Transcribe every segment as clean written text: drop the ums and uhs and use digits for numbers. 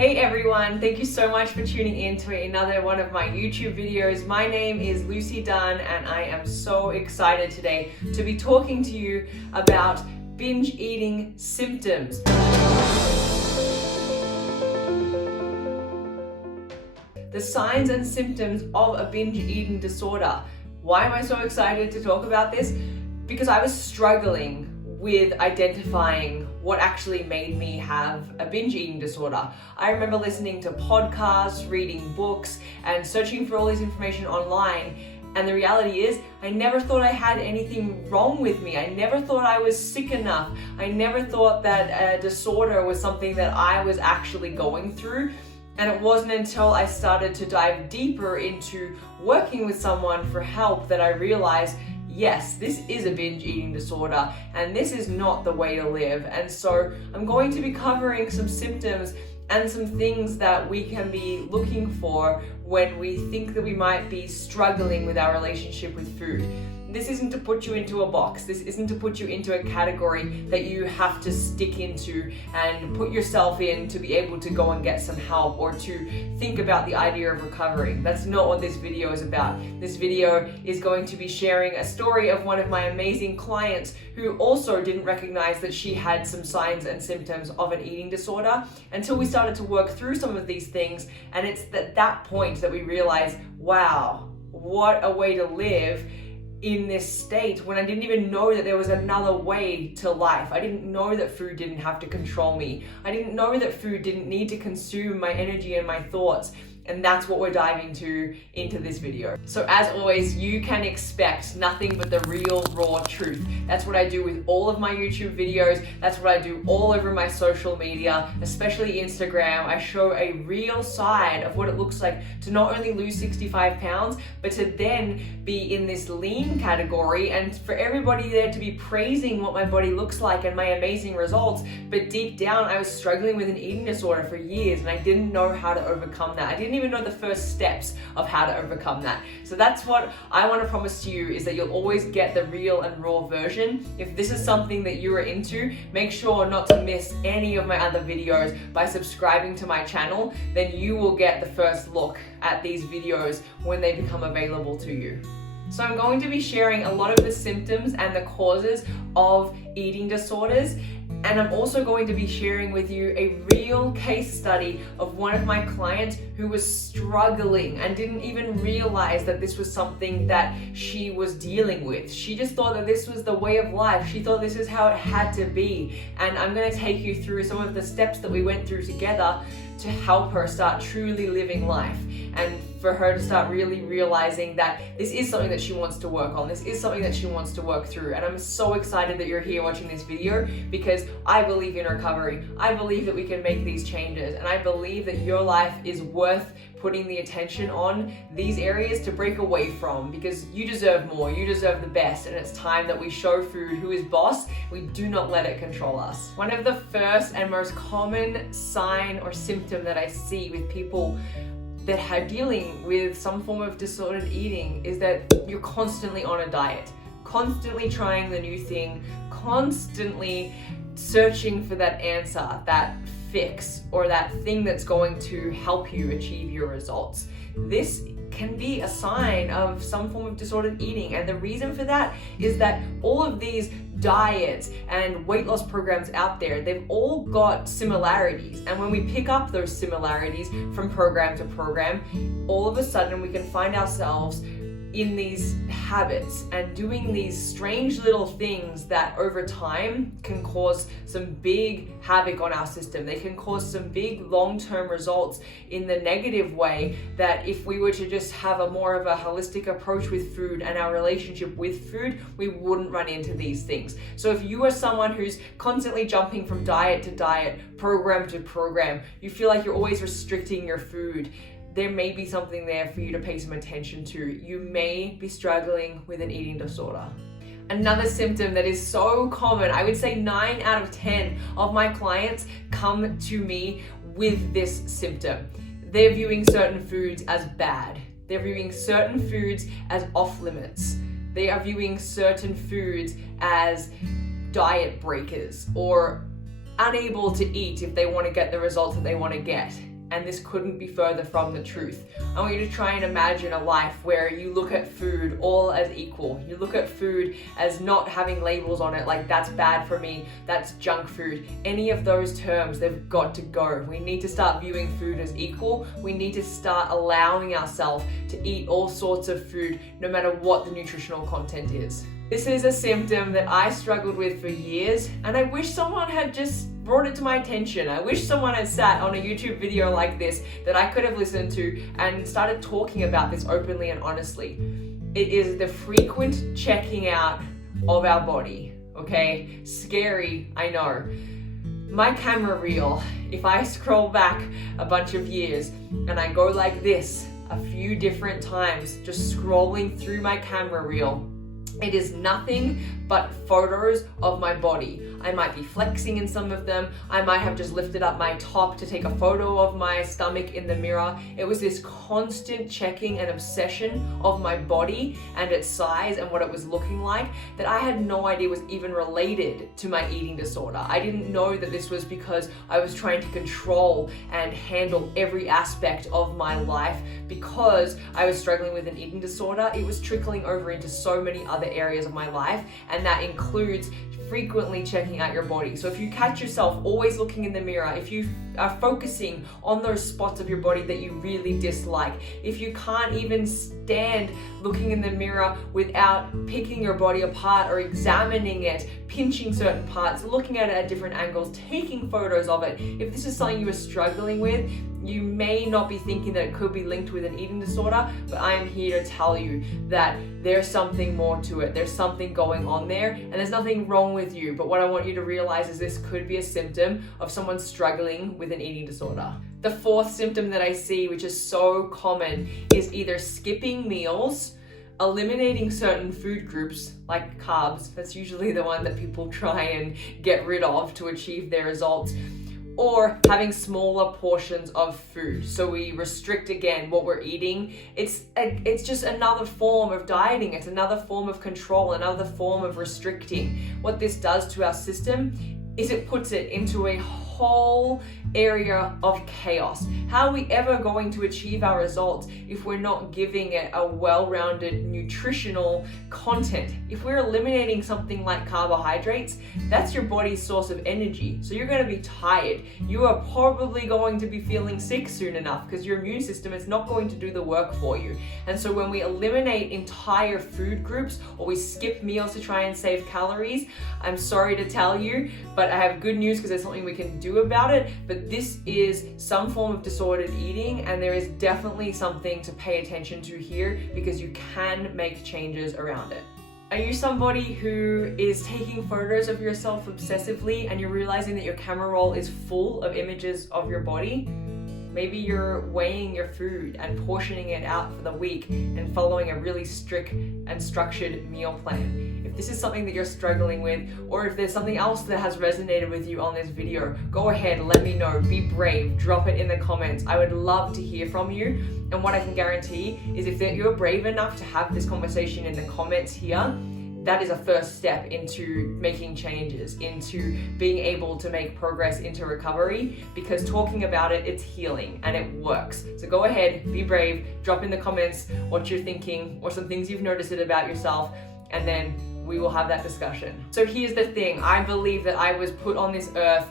Hey everyone, thank you so much for tuning in to another one of my YouTube videos. My name is Lucy Dunne and I am so excited today to be talking to you about binge eating symptoms. The signs and symptoms of a binge eating disorder. Why am I so excited to talk about this? Because I was struggling with identifying what actually made me have a binge eating disorder. I remember listening to podcasts, reading books, and searching for all this information online. And the reality is, I never thought I had anything wrong with me. I never thought I was sick enough. I never thought that a disorder was something that I was actually going through. And it wasn't until I started to dive deeper into working with someone for help that I realized, yes, this is a binge eating disorder and this is not the way to live. And so I'm going to be covering some symptoms and some things that we can be looking for when we think that we might be struggling with our relationship with food. This isn't to put you into a box. This isn't to put you into a category that you have to stick into and put yourself in to be able to go and get some help or to think about the idea of recovering. That's not what this video is about. This video is going to be sharing a story of one of my amazing clients who also didn't recognize that she had some signs and symptoms of an eating disorder until we started to work through some of these things. And it's at that point that we realize, wow, what a way to live in this state when I didn't even know that there was another way to life. I didn't know that food didn't have to control me. I didn't know that food didn't need to consume my energy and my thoughts. And that's what we're diving into this video. So as always, you can expect nothing but the real, raw truth. That's what I do with all of my YouTube videos. That's what I do all over my social media, especially Instagram. I show a real side of what it looks like to not only lose 65 pounds, but to then be in this lean category and for everybody there to be praising what my body looks like and my amazing results. But deep down, I was struggling with an eating disorder for years and I didn't know how to overcome that. I didn't even know the first steps of how to overcome that. So that's what I want to promise to you, is that you'll always get the real and raw version. If this is something that you are into, make sure not to miss any of my other videos by subscribing to my channel. Then you will get the first look at these videos when they become available to you. So I'm going to be sharing a lot of the symptoms and the causes of eating disorders. And I'm also going to be sharing with you a real case study of one of my clients who was struggling and didn't even realize that this was something that she was dealing with. She just thought that this was the way of life. She thought this is how it had to be. And I'm going to take you through some of the steps that we went through together to help her start truly living life and for her to start really realizing that this is something that she wants to work on. This is something that she wants to work through. And I'm so excited that you're here watching this video because I believe in recovery. I believe that we can make these changes. And I believe that your life is worth putting the attention on these areas to break away from, because you deserve more, you deserve the best, and it's time that we show food who is boss. We do not let it control us. One of the first and most common sign or symptom that I see with people that are dealing with some form of disordered eating is that you're constantly on a diet, constantly trying the new thing, constantly searching for that answer, that fix, or that thing that's going to help you achieve your results. This can be a sign of some form of disordered eating. And the reason for that is that all of these diets and weight loss programs out there, they've all got similarities. And when we pick up those similarities from program to program, all of a sudden we can find ourselves in these habits and doing these strange little things that over time can cause some big havoc on our system. They can cause some big long-term results in the negative way, that if we were to just have a more of a holistic approach with food and our relationship with food, we wouldn't run into these things. So if you are someone who's constantly jumping from diet to diet, program to program, you feel like you're always restricting your food, there may be something there for you to pay some attention to. You may be struggling with an eating disorder. Another symptom that is so common, I would say 9 out of 10 of my clients come to me with this symptom. They're viewing certain foods as bad. They're viewing certain foods as off limits. They are viewing certain foods as diet breakers or unable to eat if they want to get the results that they want to get. and this couldn't be further from the truth. I want you to try and imagine a life where you look at food all as equal. You look at food as not having labels on it like that's bad for me, that's junk food. Any of those terms, they've got to go. We need to start viewing food as equal. We need to start allowing ourselves to eat all sorts of food, no matter what the nutritional content is. This is a symptom that I struggled with for years, and I wish someone had just brought it to my attention. I wish someone had sat on a YouTube video like this that I could have listened to and started talking about this openly and honestly. It is the frequent checking out of our body, okay? Scary, I know. My camera reel, if I scroll back a bunch of years and I go like this a few different times, just scrolling through my camera reel, it is nothing but photos of my body. I might be flexing in some of them. I might have just lifted up my top to take a photo of my stomach in the mirror. It was this constant checking and obsession of my body and its size and what it was looking like that I had no idea was even related to my eating disorder. I didn't know that this was because I was trying to control and handle every aspect of my life because I was struggling with an eating disorder. It was trickling over into so many other areas of my life, and that includes frequently checking out your body. So if you catch yourself always looking in the mirror, if you are focusing on those spots of your body that you really dislike, if you can't even stand looking in the mirror without picking your body apart or examining it, pinching certain parts, looking at it at different angles, taking photos of it, if this is something you are struggling with, you may not be thinking that it could be linked with an eating disorder, but I am here to tell you that there's something more to it. There's something going on there, and there's nothing wrong with you. But what I want you to realize is this could be a symptom of someone struggling with an eating disorder. The fourth symptom that I see, which is so common, is either skipping meals, eliminating certain food groups like carbs. That's usually the one that people try and get rid of to achieve their results. Or having smaller portions of food. So we restrict again what we're eating. It's just another form of dieting. It's another form of control, another form of restricting. What this does to our system is it puts it into a whole area of chaos. How are we ever going to achieve our results if we're not giving it a well-rounded nutritional content? If we're eliminating something like carbohydrates, that's your body's source of energy. So you're going to be tired. You are probably going to be feeling sick soon enough because your immune system is not going to do the work for you. And so when we eliminate entire food groups or we skip meals to try and save calories, I'm sorry to tell you, but I have good news because there's something we can do about it. But this is some form of disordered eating, and there is definitely something to pay attention to here because you can make changes around it. Are you somebody who is taking photos of yourself obsessively and you're realizing that your camera roll is full of images of your body? Maybe you're weighing your food and portioning it out for the week and following a really strict and structured meal plan. If this is something that you're struggling with, or if there's something else that has resonated with you on this video, go ahead, let me know, be brave, drop it in the comments. I would love to hear from you. And what I can guarantee is if you're brave enough to have this conversation in the comments here, that is a first step into making changes, into being able to make progress into recovery, because talking about it, it's healing and it works. So go ahead, be brave, drop in the comments what you're thinking or some things you've noticed about yourself, and then we will have that discussion. So here's the thing, I believe that I was put on this earth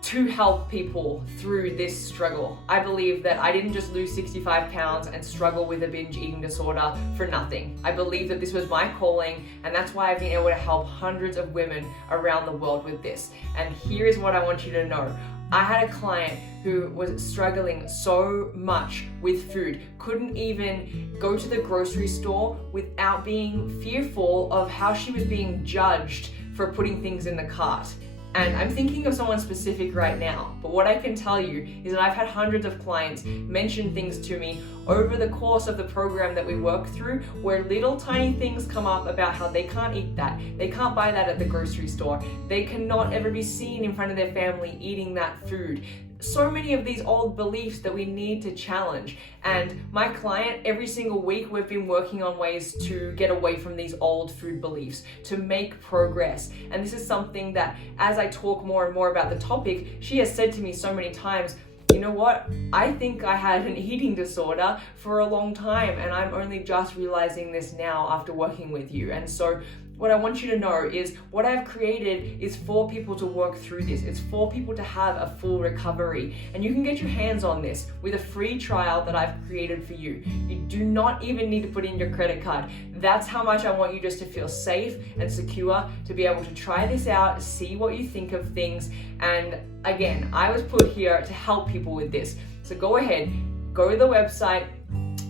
to help people through this struggle. I believe that I didn't just lose 65 pounds and struggle with a binge eating disorder for nothing. I believe that this was my calling, and that's why I've been able to help hundreds of women around the world with this. And here is what I want you to know. I had a client who was struggling so much with food, couldn't even go to the grocery store without being fearful of how she was being judged for putting things in the cart. And I'm thinking of someone specific right now, but what I can tell you is that I've had hundreds of clients mention things to me over the course of the program that we work through, where little tiny things come up about how they can't eat that, they can't buy that at the grocery store, they cannot ever be seen in front of their family eating that food. So many of these old beliefs that we need to challenge. And my client, every single week, we've been working on ways to get away from these old food beliefs, to make progress. And this is something that, as I talk more and more about the topic, she has said to me so many times, you know what? I think I had an eating disorder for a long time, and I'm only just realizing this now after working with you. And so what I want you to know is what I've created is for people to work through this. It's for people to have a full recovery. And you can get your hands on this with a free trial that I've created for you. You do not even need to put in your credit card. That's how much I want you just to feel safe and secure to be able to try this out, see what you think of things. And again, I was put here to help people with this. So go ahead, go to the website,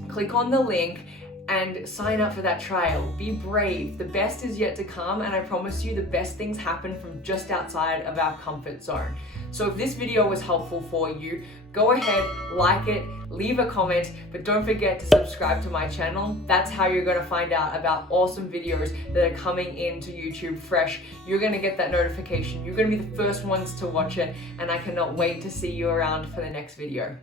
click on the link, and sign up for that trial. Be brave. The best is yet to come, and I promise you the best things happen from just outside of our comfort zone. So if this video was helpful for you, go ahead, like it, leave a comment, but don't forget to subscribe to my channel. That's how you're gonna find out about awesome videos that are coming into YouTube fresh. You're gonna get that notification. You're gonna be the first ones to watch it, and I cannot wait to see you around for the next video.